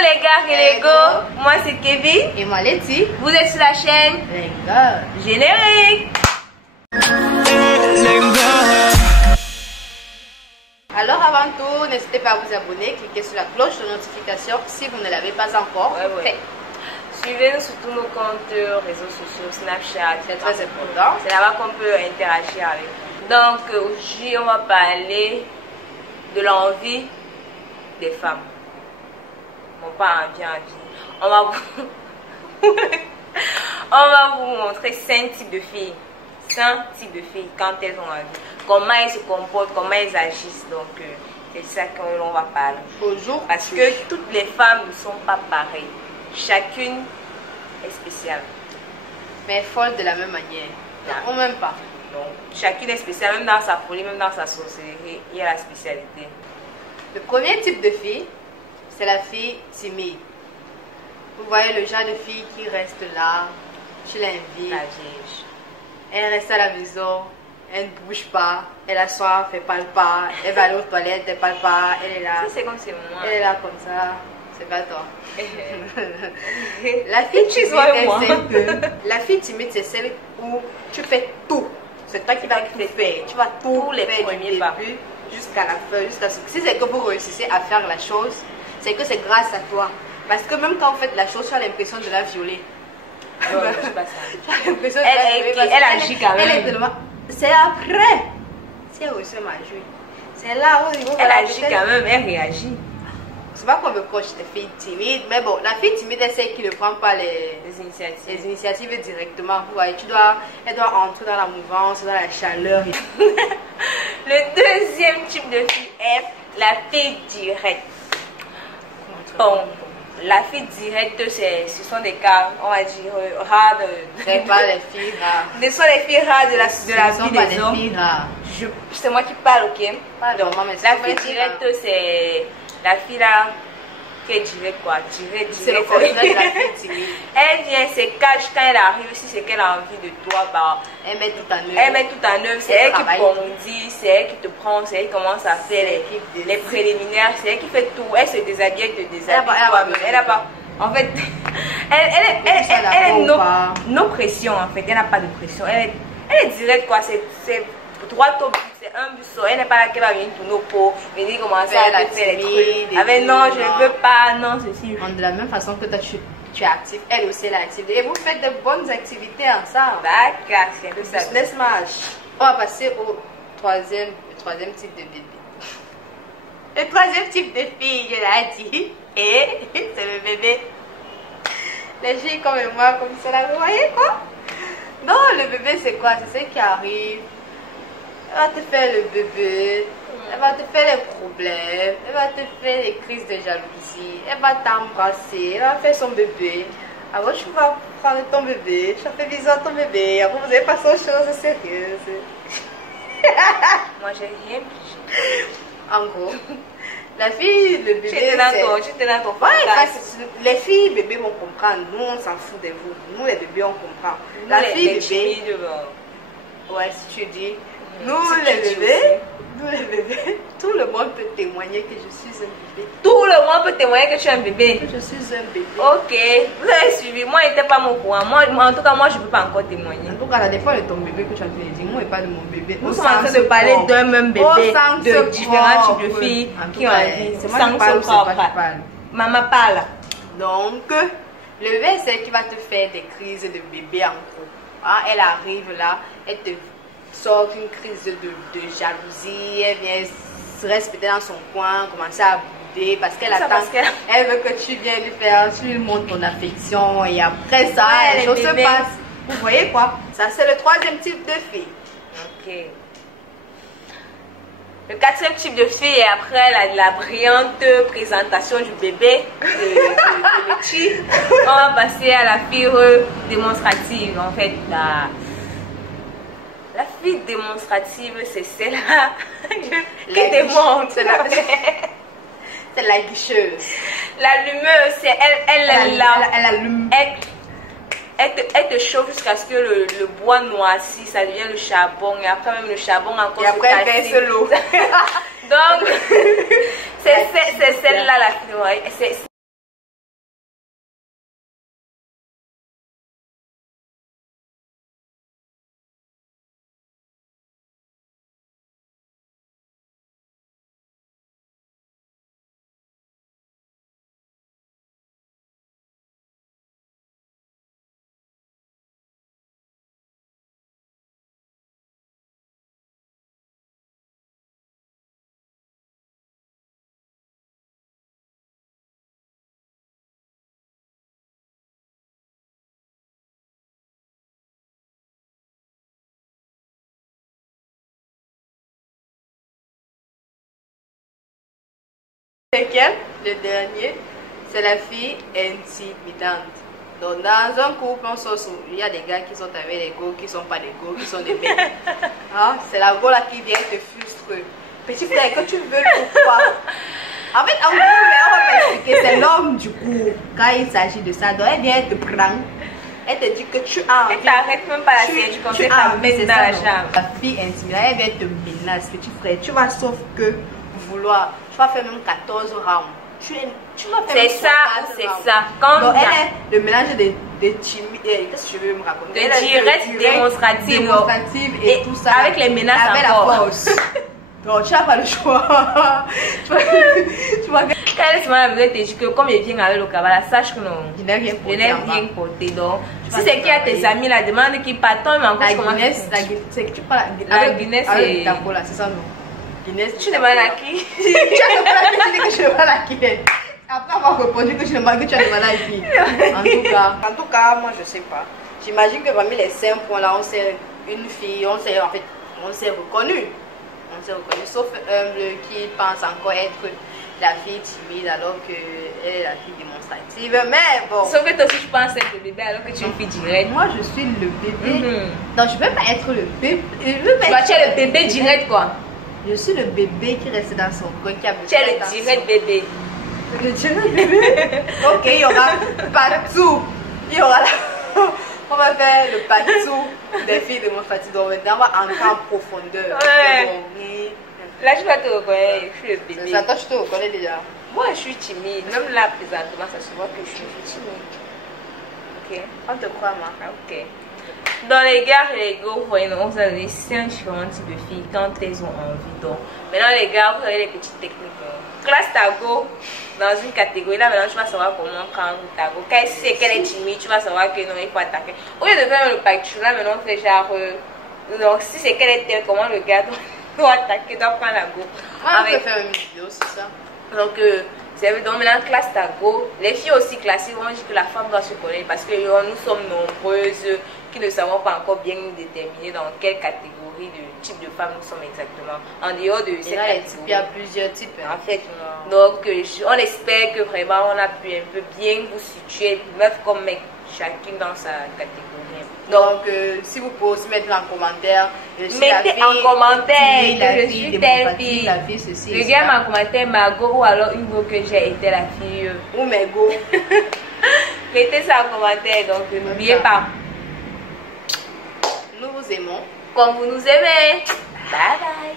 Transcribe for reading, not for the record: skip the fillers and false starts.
Les gars et les go, moi c'est Kevin et moi Letty. Vous êtes sur la chaîne Les gars. Générique. Alors avant tout, n'hésitez pas à vous abonner, cliquez sur la cloche de notification si vous ne l'avez pas encore fait. Suivez-nous sur tous nos comptes réseaux sociaux, Snapchat, c'est très important. C'est là-bas qu'on peut interagir avec vous. Donc aujourd'hui on va parler de l'envie des femmes. Bon, pas envie. On va vous montrer 5 types de filles. 5 types de filles quand elles ont envie. Comment elles se comportent, comment elles agissent. Donc c'est ça qu'on va parler. Parce que toutes les femmes ne sont pas pareilles. Chacune est spéciale. Mais folle de la même manière. Non, même pas. Donc chacune est spéciale, même dans sa folie, même dans sa sorcellerie, il y a la spécialité. Le premier type de fille, c'est la fille timide. Vous voyez le genre de fille qui reste là, tu l'invites. Elle reste à la maison, elle ne bouge pas, elle a soif, elle ne parle pas, elle va aller aux toilettes, elle ne parle pas, elle est là. C'est comme c'est moi. Elle est là comme ça, c'est pas toi. La fille timide, la fille timide, c'est celle où tu fais tout. C'est toi qui vas tout faire. Tu vas tout les faire du début jusqu'à la fin. Si c'est que vous réussissez à faire la chose, c'est que c'est grâce à toi. Parce que même quand vous faites la chose, tu as l'impression de la violer. Non, c'est pas ça. Elle agit quand même. C'est après. Si elle réussit à jouer. C'est là où elle agit quand même, elle réagit. C'est pas qu'on me coach les filles timides, mais bon, la fille timide, elle sait qu'il ne prend pas les initiatives directement. Vous voyez, elle doit entrer dans la mouvance, dans la chaleur. Le deuxième type de fille est la fille directe. Bon, la fille directe, ce sont des cas, on va dire, rares. C'est pas les filles rares. Ce sont les filles rares de la vie des hommes. C'est moi qui parle, ok? Donc, la fille directe, c'est la fille là qui est directe, quoi. C'est le contraire de la fille timide. Elle vient, elle se cache quand elle arrive. Si c'est qu'elle a envie de toi, bah, elle met tout en œuvre. Elle met tout en œuvre. C'est elle qui bondit, c'est elle qui te prend, c'est elle qui commence à faire les préliminaires, c'est elle qui fait tout. Elle se déshabille, elle te déshabille. Elle n'a pas. En fait, elle est no pression, en fait. Elle n'a pas de pression. Elle est directe, quoi. C'est droit au but. C'est un but. Elle n'est pas là qu'elle va venir tourner au pot, venir commencer à faire les trucs. Avec non, je ne veux pas, non, ceci. De la même façon que toi, tu es active, elle aussi elle est active. Et vous faites de bonnes activités ensemble. D'accord, c'est un peu ça. Business match. On va passer au troisième type de bébé. Le troisième type de fille, je l'ai dit. Et c'est le bébé. Les filles comme moi, comme ça, là, vous voyez quoi? Non, le bébé c'est quoi? C'est ce qui arrive. Elle va te faire le bébé, elle va te faire les problèmes, elle va te faire les crises de jalousie, elle va t'embrasser, elle va faire son bébé. Alors tu vas prendre ton bébé, tu vas faire bisous à ton bébé, après vous allez passer aux choses sérieuses. Moi j'ai rien. En gros, la fille, le bébé, tu étais dans ton les filles, bébés vont comprendre, nous on s'en fout de vous, nous les bébés on comprend. La fille, bébé, ouais si tu dis. Nous les bébés, tout le monde peut témoigner que je suis un bébé. Tout le monde peut témoigner que tu es un bébé. Que je suis un bébé. Ok, vous avez suivi. Moi, il n'était pas mon courant. En tout cas, moi, je ne peux pas encore témoigner. En tout cas, ça dépend de ton bébé que tu as fait. Moi, et pas de mon bébé. Nous sommes en train de parler d'un même bébé, de différents types de filles qui ont envie. C'est moi qui parle, c'est pas qui parle. Maman parle. Donc, le bébé, c'est elle qui va te faire des crises de bébé en gros. Hein, elle arrive là, elle te sort une crise de jalousie, elle vient se rester dans son coin, commencer à bouder parce qu'elle attend, elle veut que tu viennes lui faire, tu lui montres ton affection et après ça, les choses se passent. Vous voyez quoi? Ça c'est le troisième type de fille. Ok. Le quatrième type de fille est après la brillante présentation du bébé de Letty. On va passer à la fille démonstrative. En fait, la fille démonstrative, c'est celle-là qui démontre. C'est la guicheuse. L'allumeuse, c'est elle allume. Elle te chauffe jusqu'à ce que le bois noircit, ça devient le charbon. Et après même le charbon encore. Et après elle baisse l'eau. Donc, c'est celle-là la fille. 5e, le dernier, c'est la fille intimidante. Donc, dans un couple, il y a des gars qui sont avec des go, qui sont pas des go, qui sont des mecs. Hein? C'est la go là qui vient te frustrer. Petit frère, que tu veux pourquoi? En fait, en gros, on va m'expliquer, c'est l'homme du coup, quand il s'agit de ça. Donc, elle vient te prendre. Elle te dit que tu as envie. Elle t'arrête même pas la série, tu conseilles ta mettre dans la chambre. La fille intimidante, elle vient te menace, petit frère. Tu vas sauf que vouloir. Tu vas faire même 14 rounds. Tu vas faire c'est ça, c'est ça. Quand donc, elle est le mélange de timide. Qu'est-ce que je veux me raconter? De direct, démonstrative et tout ça. Avec les menaces avec encore. La force. Donc, tu n'as pas le choix. tu vas quand elle se met à me dire que comme il vient avec le cabal, sache que non. Il n'est rien porté. Donc, si c'est qu'il y a tes amis, la demande qui partent, mais encore comment c'est que tu parles la Guinness, c'est ça, non? Guinness, tu demandes à qui? Tu as demandé que je demande à qui? Après avoir répondu que tu as demandé à qui? En tout cas, moi je sais pas. J'imagine que parmi les 5 points là, on s'est une fille, on s'est reconnu. On s'est reconnu, sauf humble qui pense encore être la fille timide alors qu'elle est la fille démonstrative. Mais bon. Sauf que toi aussi tu penses être le bébé alors que tu es une fille directe. Moi je suis le bébé. Donc je veux pas être le bébé. Tu es le bébé direct quoi. Je suis le bébé qui reste dans son coin qui a besoin. Tu es le direct bébé. Le direct bébé. Ok, il y aura partout. Il y aura là. On va faire le partout des filles démonstratives. Donc maintenant on va entrer en profondeur. Ouais. Là je vais te reconnaître, je suis le bébé. Ça, toi je te reconnais déjà. Moi je suis timide. Même là présentement ça se voit que je suis timide. Ok. On te croit moi. Ok. Dans les gars et les gars, vous voyez, on a les 5 différents types de filles quand elles ont envie. Donc, maintenant les gars, vous avez les petites techniques. Classe ta go dans une catégorie. Là, maintenant, tu vas savoir comment prendre ta go. Quand elle sait qu'elle est timide, tu vas savoir que non, il faut attaquer. Au lieu de faire le pacture, là, maintenant, on fait genre. Donc, si c'est qu'elle est telle, comment le gars doit attaquer, doit prendre la go. On peut faire une vidéo, c'est ça. Donc, donc maintenant, classe ta go. Les filles aussi classiques, on dit que la femme doit se connaître parce que nous sommes nombreuses qui ne savons pas encore bien déterminer dans quelle catégorie de type de femme nous sommes exactement. En dehors de cette catégorie. Il y a plusieurs types. En fait, donc on espère que vraiment on a pu un peu bien vous situer, meuf comme mec, chacune dans sa catégorie. Donc, si vous pouvez aussi mettre en commentaire, mettez en commentaire que je suis telle fille. La fille ceci, le gars m'a commenté Margot ou alors une go que j'ai été la fille. Ou Margot. Mettez ça en commentaire, donc n'oubliez pas. Nous vous aimons. Comme vous nous aimez. Bye bye.